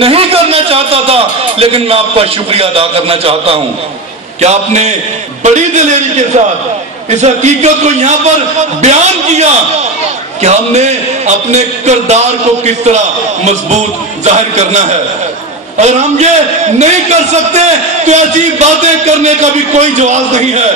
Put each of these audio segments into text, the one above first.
नहीं करना चाहता था, लेकिन मैं आपका शुक्रिया अदा करना चाहता हूं कि आपने बड़ी दिलेरी के साथ इस हकीकत को यहां पर बयान किया कि हमने अपने किरदार को किस तरह मजबूत जाहिर करना है। अगर हम ये नहीं कर सकते तो ऐसी बातें करने का भी कोई जवाब नहीं है,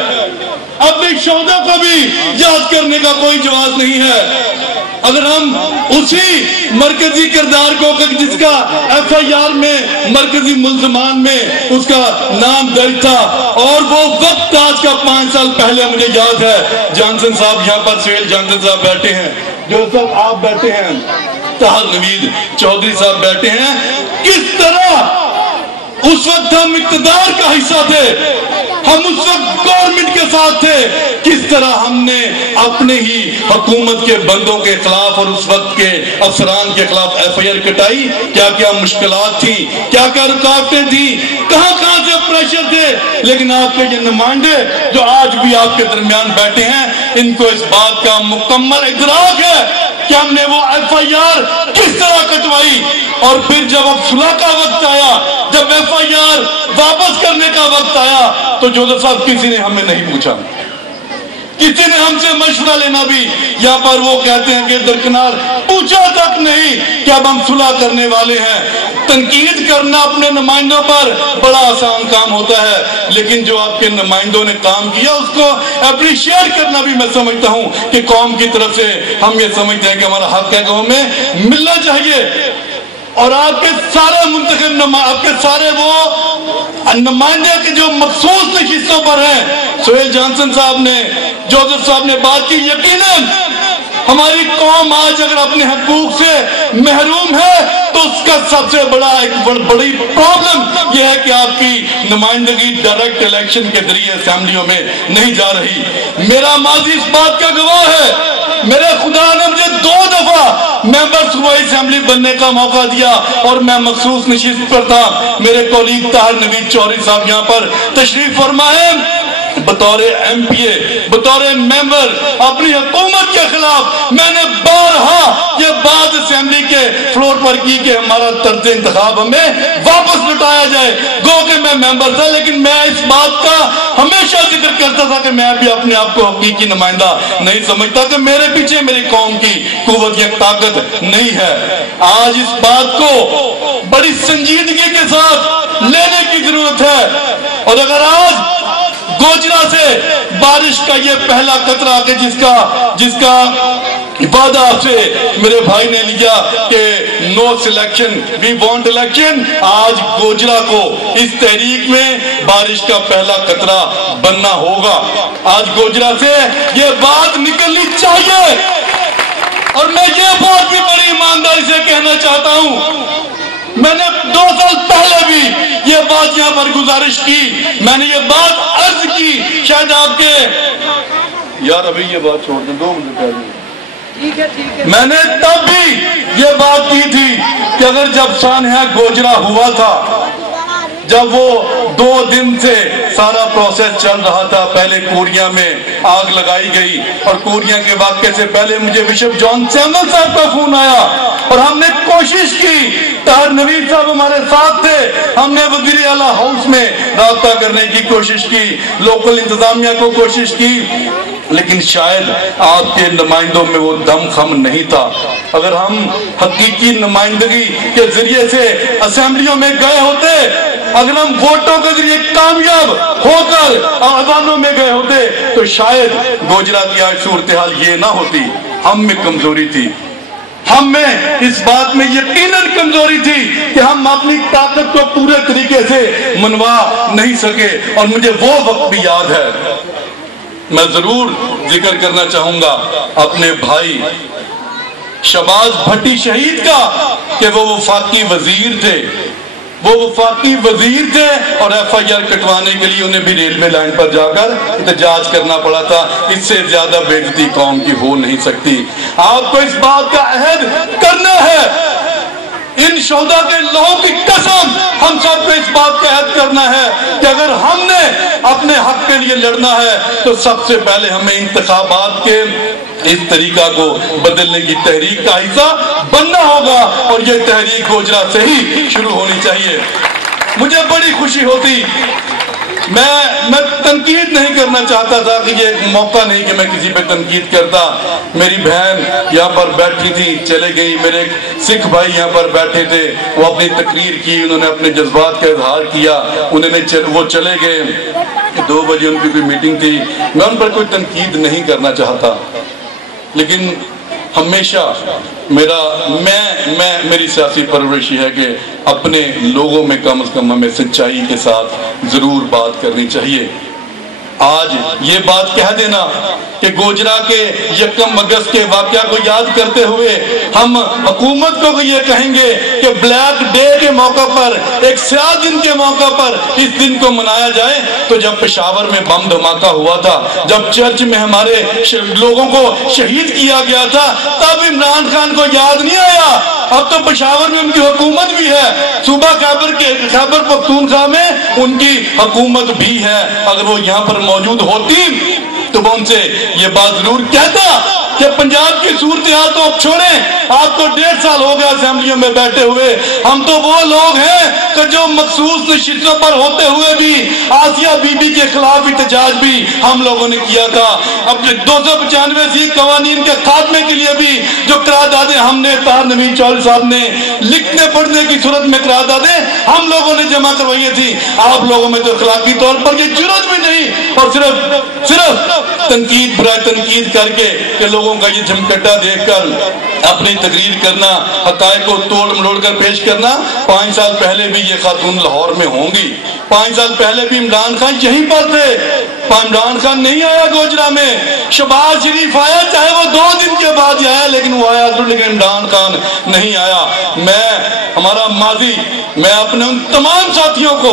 अपने शोधा को भी याद करने का कोई जवाब नहीं है। अगर हम उसी मरकजी किरदार को, जिसका FIR में मरकजी मुल्ज़मान में उसका नाम दर्ज था, और वो वक्त आज का 5 साल पहले मुझे याद है, जॉनसन साहब यहाँ पर, सुहेल जॉनसन साहब बैठे हैं, जो सब आप बैठे हैं, ताहर नवीद चौधरी साहब बैठे हैं, किस तरह उस वक्त हम इक़्तिदार का हिस्सा थे, हम उस वक्त गवर्नमेंट के साथ थे, किस तरह हमने अपने ही हुकूमत के बंदों के खिलाफ और उस वक्त के अफसरान के खिलाफ FIR कटाई, क्या क्या मुश्किलात थी, क्या क्या रुकावटें थी, कहां कहां से प्रेशर थे। लेकिन आपके ये नुमाइंदे जो आज भी आपके दरमियान बैठे हैं, इनको इस बात का मुकम्मल इदराक है कि हमने वो FIR किस तरह कटवाई, और फिर जब अब सुलह का वक्त आया, जब FIR वापस करने का वक्त आया, तो जोधा साहब किसी ने हमें नहीं पूछा, किसी ने हमसे मशवरा लेना भी, यहाँ पर वो कहते हैं कि दरकिनार पूछा तक नहीं कि अब हम सुलह करने वाले हैं। तनकीद करना अपने नुमाइंदों पर बड़ा आसान काम होता है, लेकिन जो आपके नुमाइंदों ने काम किया उसको अप्रिशिएट करना भी मैं समझता हूँ कि कौम की तरफ से हम ये समझते हैं कि हमारा हक है, कौम में मिलना चाहिए। और आपके सारे मुंतखब, आपके सारे वो नुमाइंदे के जो मखसूस नशिस्तों पर हैं, सुहेल जॉनसन साहब ने, जोसेफ साहब ने बात की, यकीनन हमारी कौम आज अगर अपने हकूक से महरूम है तो उसका सबसे बड़ा एक बड़ी प्रॉब्लम यह है कि आपकी नुमाइंदगी डायरेक्ट इलेक्शन के जरिए असेंबलियों में नहीं जा रही। मेरा माजी इस बात का गवाह है, मेरे खुदा ने मुझे 2 दफा मेंबर सूबाई असेंबली बनने का मौका दिया और मैं मखसूस नशिस्त पर था। मेरे कॉलीग ताहर नवीद चौधरी साहब यहाँ पर तशरीफ फरमा है, बतौर MPA, बतौर मेंबर अपनी हुकूमत के खिलाफ मैंने बारहा ये बात असेंबली के फ्लोर पर की कि हमारा तर्ज इंतखाब हमें वापस लौटाया जाए। गो के मैं मेंबर था, लेकिन मैं इस बात का हमेशा जिक्र करता था कि मैं भी अपने आप को हकीकी नुमाइंदा नहीं समझता, कि मेरे पीछे मेरी कौम की कुव्वत या ताकत नहीं है। आज इस बात को बड़ी संजीदगी के साथ लेने की जरूरत है। और अगर आज गोजरा से बारिश का ये पहला कतरा के जिसका वादा आपसे मेरे भाई ने लिया कि no selection we want election, आज गोजरा को इस तहरीक में बारिश का पहला कतरा बनना होगा। आज गोजरा से ये बात निकलनी चाहिए। और मैं ये बात भी बड़ी ईमानदारी से कहना चाहता हूं, मैंने 2 साल पहले भी ये बात यहाँ पर गुजारिश की, मैंने ये बात अर्ज की, शायद आपके यार अभी ये बात छोड़ दें, 2 मिनट पहले ठीक है। मैंने तब भी ये बात की थी कि अगर जब सानहा गोजरा हुआ था, जब वो 2 दिन से सारा प्रोसेस चल रहा था, पहले कोरिया में आग लगाई गई और कोरिया के वाक़े से पहले मुझे बिशप जॉन सैमुअल साहब का फोन आया और हमने कोशिश की, ताहर नवीद साहब हमारे साथ थे, हमने वज़ीर आला हाउस में राब्ता करने की कोशिश की, लोकल इंतजामिया को कोशिश की, लेकिन शायद आपके नुमाइंदों में वो दमखम नहीं था। अगर हम हकीकी नुमाइंदगी के जरिए से असेंबलियों में गए होते, अगर हम वोटों के जरिए कामयाब होकर आवानों में गए होते, तो शायद गोजरा की आज सूरत हाल ये ना होती। हम में कमजोरी थी, हम में इस बात में यकीनन कमजोरी थी कि हम अपनी ताकत को पूरे तरीके से मनवा नहीं सके। और मुझे वो वक्त भी याद है, मैं जरूर जिक्र करना चाहूंगा अपने भाई शहबाज भट्टी शहीद का, कि वो वफाकी वजीर थे, वो वफाकी वजीर थे और FIR कटवाने के लिए उन्हें भी रेलवे लाइन पर जाकर एहतजाज करना पड़ा था। इससे ज्यादा बेइज्जती कौम की हो नहीं सकती। आपको इस बात का अहद करना है इन शोहदा के लहू की कसम हम सब को इस बात का अहद करना है कि अगर हमने अपने हक के लिए लड़ना है तो सबसे पहले हमें इंतखाबात के इस तरीका को बदलने की तहरीक का हिस्सा बनना होगा, और ये तहरीक गोजरा से ही शुरू होनी चाहिए। मुझे बड़ी खुशी होती, मैं तनकीद नहीं करना चाहता था कि ये एक मौका नहीं कि मैं किसी पे तनकीद करता। मेरी बहन यहाँ पर बैठी थी, चले गई, मेरे सिख भाई यहाँ पर बैठे थे, वो अपनी तकरीर की, उन्होंने अपने जज्बात का इजहार किया, वो चले गए, 2 बजे उनकी कोई मीटिंग थी। मैं उन पर कोई तनकीद नहीं करना चाहता, लेकिन हमेशा मेरी सियासी परवरिश है कि अपने लोगों में कम से कम हमें सच्चाई के साथ जरूर बात करनी चाहिए। आज ये बात कह देना कि गोजरा के 1 अगस्त के वाकया को याद करते हुए हम हुकूमत को ये कहेंगे कि ब्लैक डे के मौका पर, एक स्याह दिन के मौका पर इस दिन को मनाया जाए। तो जब पेशावर में बम धमाका हुआ था, जब चर्च में हमारे लोगों को शहीद किया गया था, तब इमरान खान को याद नहीं आया। अब तो पेशावर में उनकी हुकूमत भी है, सूबा खैबर पख्तूनख्वा में उनकी हुकूमत भी है। अगर वो यहाँ पर मौजूद होती तो वो उनसे ये बात जरूर कहता कि पंजाब की सूरत हाल तो अब छोड़ें, आपको 1.5 साल हो गया असेंबलियों में बैठे हुए। हम तो वो लोग हैं कि जो मखसूस नशिस्तों पर होते हुए भी आसिया बीबी के खिलाफ एहतजाज भी हम लोगों ने किया था। अब 295 कवानीन के खात्मे के लिए भी जो करारदादें हमने, तार नवीन चौधरी साहब ने लिखने पढ़ने की सूरत में करारदादें हम लोगों ने जमा करवाई थी। आप लोगों में तो अखलाकी तौर पर ये जुर्रत भी नहीं, और सिर्फ तनकीद बुरा तनकीद करके कि लोगों का ये झमकट्टा देखकर अपनी तकरीर करना, हकायक को तोड़ मरोड़ कर पेश करना। 5 साल पहले भी ये खातून लाहौर में होंगी, 5 साल पहले भी इमरान खान यहीं पर थे। इमरान खान नहीं आया गोजरा में, शहबाज शरीफ आया, चाहे वो 2 दिन के बाद आया, लेकिन वो आया जरूर, लेकिन इमरान खान नहीं आया। मैं अपने उन तमाम साथियों को,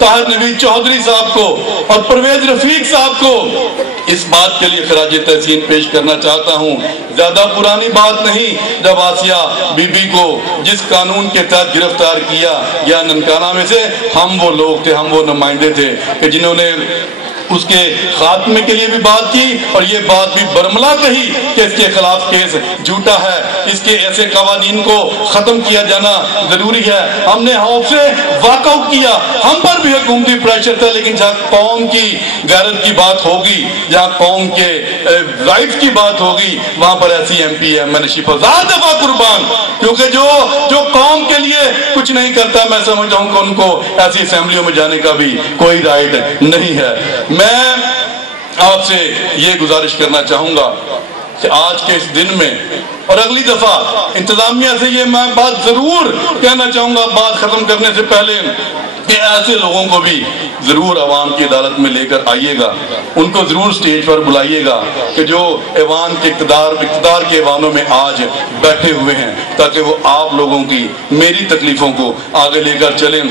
ताहिर नवीद चौधरी साहब को और परवेज रफीक साहब को इस बात के लिए खराज तहसीन पेश करना चाहता हूँ। ज्यादा पुरानी बात नहीं, जब आसिया बीबी को जिस कानून के तहत गिरफ्तार किया, या ननकाना में से हम वो लोग थे, हम वो नुमाइंदे थे कि जिन्होंने उसके खात्मे के लिए भी बात की, और ये बात भी बरमला कही कि इसके खिलाफ केस झूठा है, इसके ऐसे कवानीन को खत्म किया जाना जरूरी है। हमने हौफ से वाकआउट किया, हम पर भी हुकूमती प्रेशर था, लेकिन जहाँ कौम की गैरत की बात होगी, जहाँ कौम के राइट्स की बात होगी, वहां पर ऐसी MP है, मैं नशीब हजार दफा कुर्बान, क्योंकि जो कौम के लिए कुछ नहीं करता, मैं समझता हूँ कि उनको ऐसी असेंबलियों में जाने का भी कोई राइट नहीं है। मैं आपसे ये गुजारिश करना चाहूंगा कि आज के इस दिन में, और अगली दफा इंतजामिया से ये मैं बात जरूर कहना चाहूंगा बात खत्म करने से पहले, कि ऐसे लोगों को भी जरूर अवाम की अदालत में लेकर आइएगा, उनको जरूर स्टेज पर बुलाइएगा कि जो ऐवान के इक़्तिदार के ऐवानों में आज बैठे हुए हैं, ताकि वो आप लोगों की, मेरी तकलीफों को आगे लेकर चलें,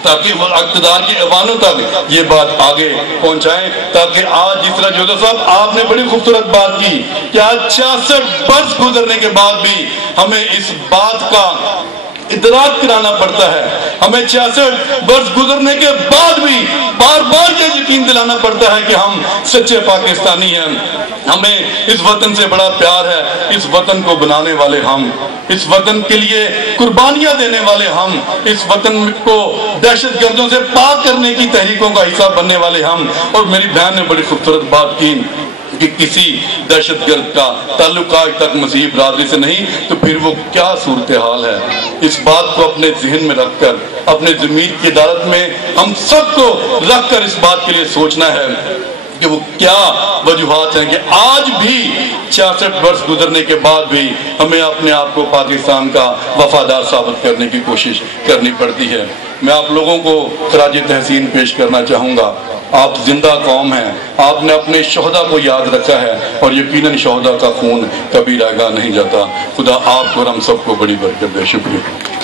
ताकि वो इक़्तिदार के ऐवानों तक ये बात आगे पहुंचाएं। ताकि आज जिस तरह जोधा साहब आपने बड़ी खूबसूरत बात की कि आज 66 वर्ष गुजरने के बाद भी हमें इस बात का इदराक कराना पड़ता है, हमें 66 वर्ष गुजरने के बाद भी बार बार ये यकीन दिलाना पड़ता है कि हम सच्चे पाकिस्तानी हैं। हमें इस वतन से बड़ा प्यार है, इस वतन को बनाने वाले हम, इस वतन के लिए कुर्बानियां देने वाले हम, इस वतन को दहशत गर्दों से पाक करने की तहरीकों का हिस्सा बनने वाले हम। और मेरी बहन ने बड़ी खूबसूरत बात की कि किसी दहशतगर्द का ताल्लुक आज तक मसीह बरादरी से नहीं, तो फिर वो क्या सूरत हाल है। इस बात को अपने जहन में रखकर, अपने ज़मीर की अदालत में हम सबको रखकर इस बात के लिए सोचना है कि वो क्या वजूहात हैं कि आज भी 66 वर्ष गुजरने के बाद भी हमें अपने आप को पाकिस्तान का वफादार साबित करने की कोशिश करनी पड़ती है। मैं आप लोगों को खराज तहसीन पेश करना चाहूँगा। आप जिंदा कौम हैं, आपने अपने शोहदा को याद रखा है, और यकीनन शोहदा का खून कभी रायगा नहीं जाता। खुदा आपको और हम सबको बड़ी बरकत दे। शुक्रिया।